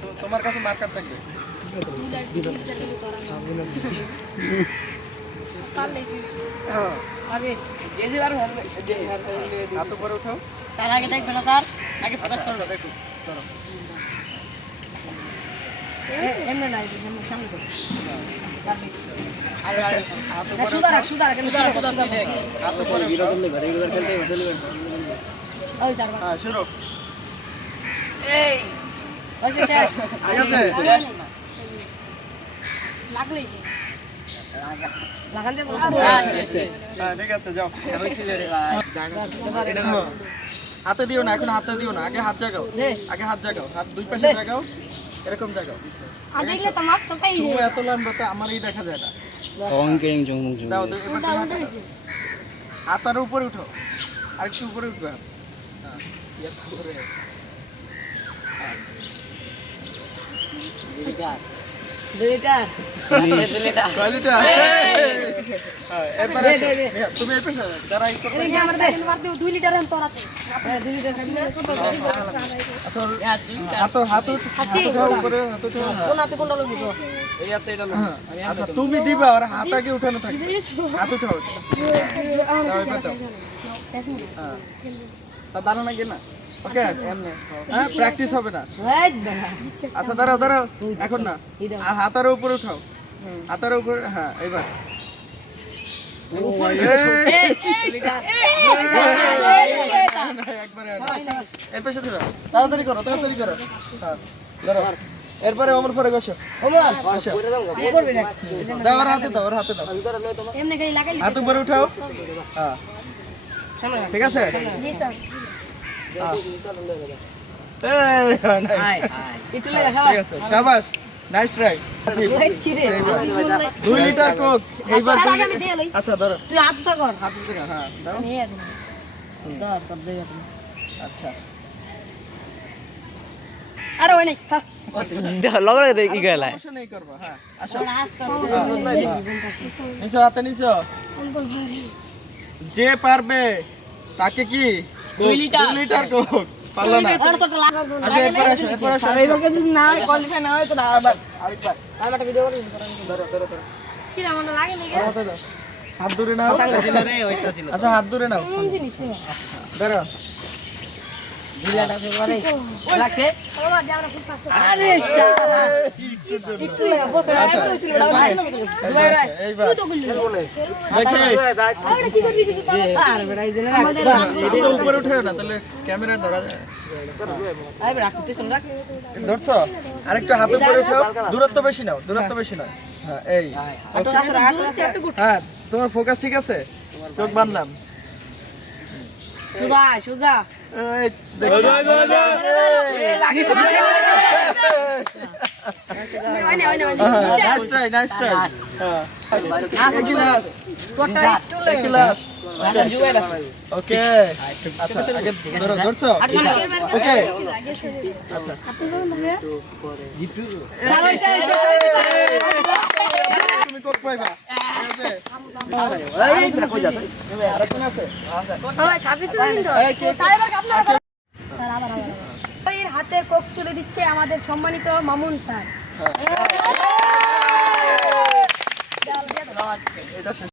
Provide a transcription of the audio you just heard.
তো তোমার কাছে মার্কার থাকবে। হাত উপরে উঠাও। স্যার আগে দেখবে না স্যার, আগে ফোকাস করবে। দেখো ধরো। এমনি না, এমনি সামনে করো। আর হাত উপরে সুদা রাখ, সুদা রাখ, সুদা রাখ। হাত উপরে উঠাও। ওই স্যার, হ্যাঁ শুরু। এই ওই শেষ। ঠিক আছে লাগলেই শেষ। লাগান দে। হ্যাঁ ঠিক আছে যাও। হাতে দিও না, এখন হাতে দিও না, আগে হাত জাগাও, আগে হাত জাগাও, হাত দুই পাশে জাগাও, এরকম জাগাও। তুমি এত লম্বা তো আমারই দেখা যায় না। দাও তো, এবার তুমি হাত দাও। হাত আর উপরে উঠো, আর একটু উপরে উঠবে হাত। হ্যাঁ, এত উপরে। কয় লিটার? হ্যাঁ, এরপরে আসো। তুমি এই পাশে যারা ই করতে হাত উঠাও উপরে, হাত উঠাও। আচ্ছা তুমি দিবা আর হাত আগে উঠানো থাকবে। হাত উঠাও। দাও এবার দাও। হ্যাঁ। তা দাঁড়ানো নাকি না? ওকে হ্যাঁ, প্র্যাকটিস হবে না। আচ্ছা দাঁড়াও দাঁড়াও, এখন না। আর হাতার উপরে উঠাও, হাতার উপরে। হ্যাঁ এবার তাড়াতাড়ি করো, তাড়াতাড়ি করো। হ্যাঁ ধরো, এরপরে ওমর পরে বসো। দাও ওর হাতে দাও, ওর হাতে দাও। হাত উপরে উঠাও। হ্যাঁ ঠিক আছে। শাবাশ, নাইস ট্রাই। 2 লিটার কোক এইবার। আচ্ছা ধরো, তুই হাত উঠা কর। হাত উঠে গেল। হ্যাঁ দাও। ধর কর দে। আচ্ছা আরে ওই নাই স্যার। লগে দেখি গেলা অবশ্য নেই করবা। হ্যাঁ আসো, নিচো হাতে নিচো। যে পারবে তাকে কি 2 লিটার 2 লিটার কোক। পারলো না। আর তোটা লাগা। আসো এরপর আসো, এরপর আসো। এইবার যদি না কোয়ালিফাই না হয় তো আবার আরেকবার একটা ভিডিও করে ধরো ধরো ধরো। কি না মনে লাগে নাকি? ওর হাতে দাও। হাত দূরে নাও। আচ্ছা হাত দূরে নাও। কোন জিনিস না ধরো। জিলাটা করে লাগছে। আরে শালা একটু লাগা বসে আচ্ছা, আরে ছিল ভাই জুবাই ভাই এইবার তুই তো গুলি দেখে আরে কি করবি কিছু তো আর বেড়াই জেনে আমাদের হাত তো উপরে উঠেও না, তাহলে ক্যামেরায় ধরা যায়। আরে রাখ পিছন রাখ। ধরছো? আরেকটু হাত উপরে উঠাও, দূরত্ব বেশি নাও, দূরত্ব বেশি নাও। হ্যাঁ এই। আটো কাছে রাখ একটু গুড হ্যাঁ তোমার ফোকাস ঠিক আছে? চোখ বাঁধলাম। সুজা সুজা এই দেখো। Nice try, nice try. হ্যাঁ এক গ্লাস, তোরটা একটু এক গ্লাস। জুবাই আছে ওকে আচ্ছা আগে ধরো, ধরছো? ওকে আচ্ছা স্যার হইছে তুমি কোক পাইবা। আরেকজন আছে? সবাই ছাপি তুলে নিন তো। এই কেক। স্যার, এবার আপনারা করুন। স্যার, আবার। এর হাতে কোক তুলে দিচ্ছে আমাদের সম্মানিত মামুন স্যার। এটা শেষ।